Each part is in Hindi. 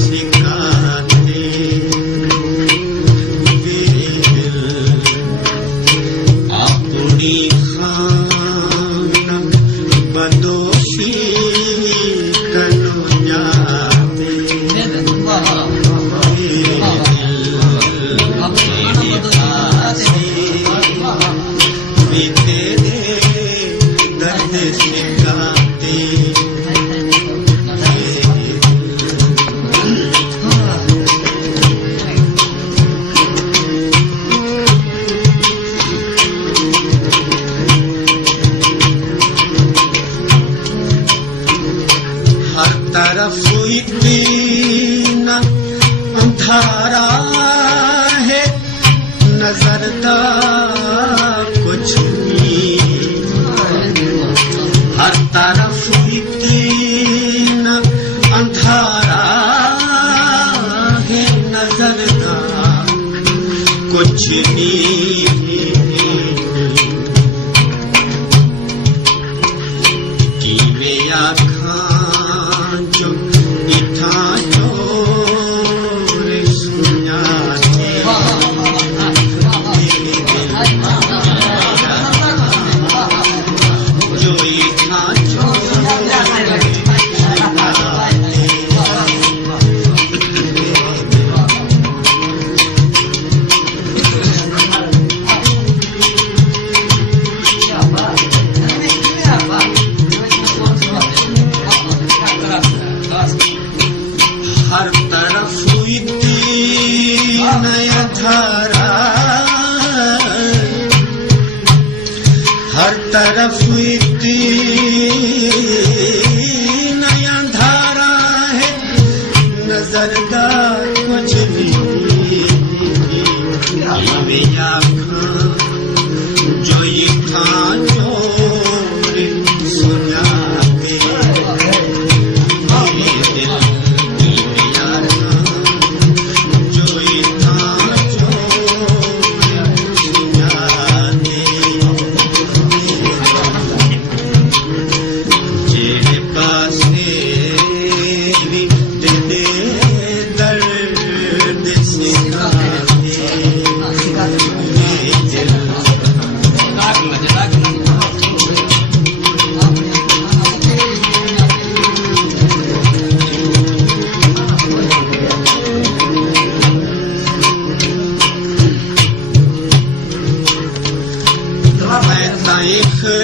सिखाते दिल अपनी खाना बदोशी कनो जाते तरफ इतना अंधारा है नजर का कुछ नहीं हर तरफ इतना अंधारा है नजर का कुछ नहीं कि मेरा जो इठा चोर सुनाते जो इठा हर तरफ नया धारा हर तरफ नया धारा है नजर का कुछ नहीं जो ये था चोर सुनाते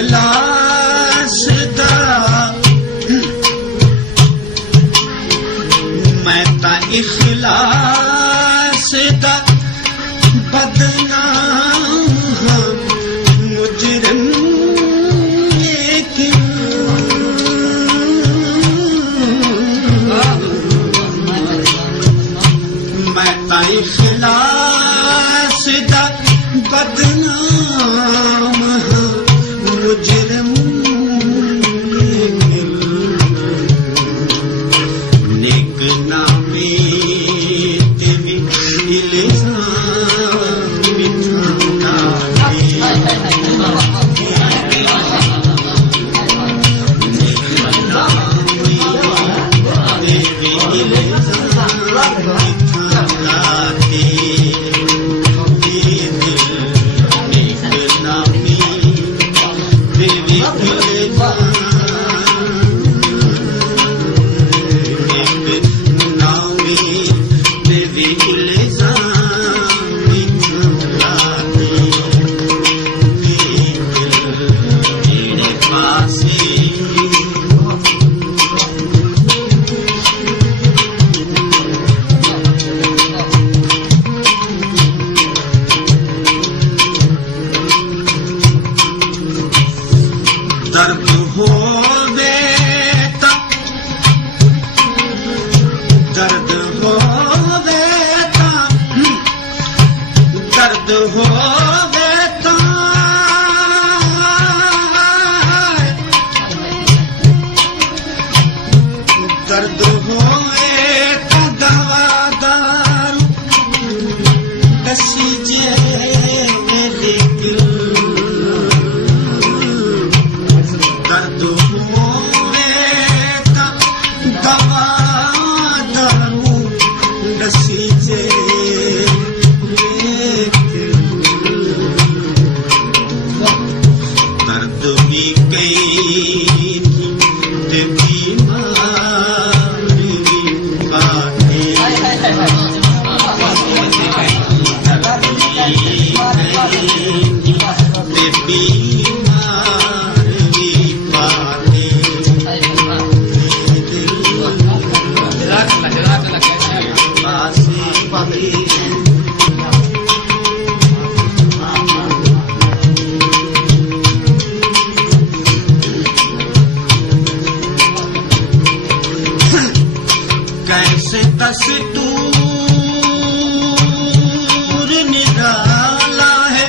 इखलास दा मैं ता इखलास दा बदनाम हाँ मुजरिम लेकिन मैं ता इखलास दा बदनाम हाँ मुजरिम नेक नामी तेरी इल्ज़ाम बिठाना दर्द हो बेता दर्द हो बेता दर्द हो बेता दर्द हो बेता दवा दारू दसी जे लेकिन दर्द हुए का दवा दारू दसी जे दर्द भी कई ते बीमार भी बाटे ते बीमार भी बाटे कैसे दस्तूर निराला है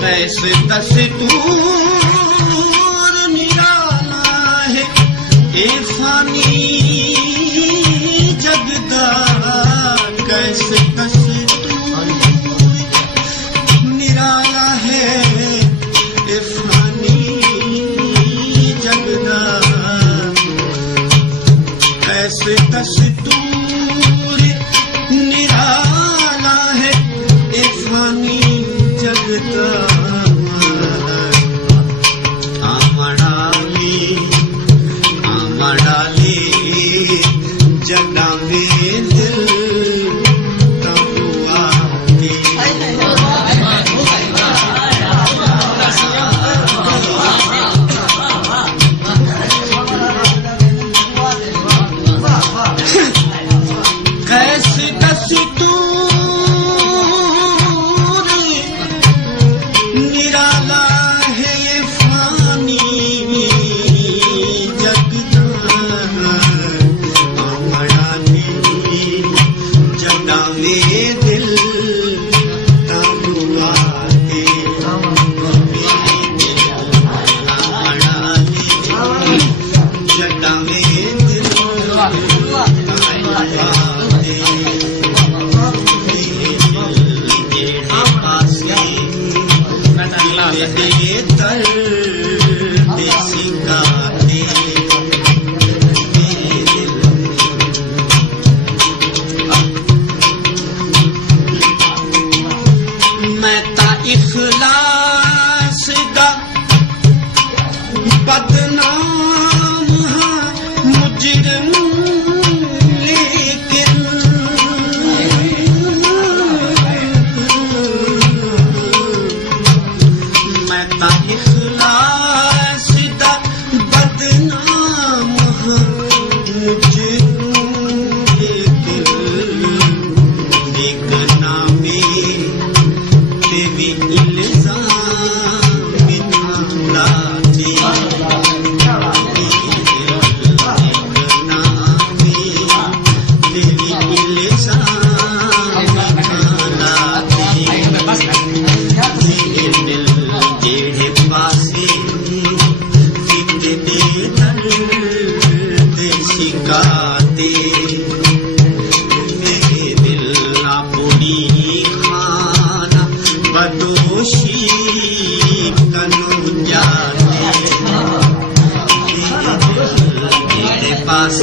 कैसे दस्तूर निराला है ए फानी जगदा कैसे दस्तूर निराला है ए फानी जगदा कैसे दस्तूर निराला है ए फानी जगदा आमड़ाले जगा में दिल तबुआ कैसे दस्तूर निराला है ये फानी जगदा आमड़ाले जगा में दिल तबुआ आमड़ाले जगा में दिल मैं ता इखलास दा बदनाम हाँ मुजरिम लेकिन मैं ता इखलास दा बदनाम हाँ मुजरिम लेकिन देखना में तेरी इल्जाम बिनाती देखना में तेरी इल्जाम बिनाती दिल जेड़े पासे कितने दर्द शिकाते मेरे दिल ना पूरी खाना बदोशी कनो जाते तेरे पास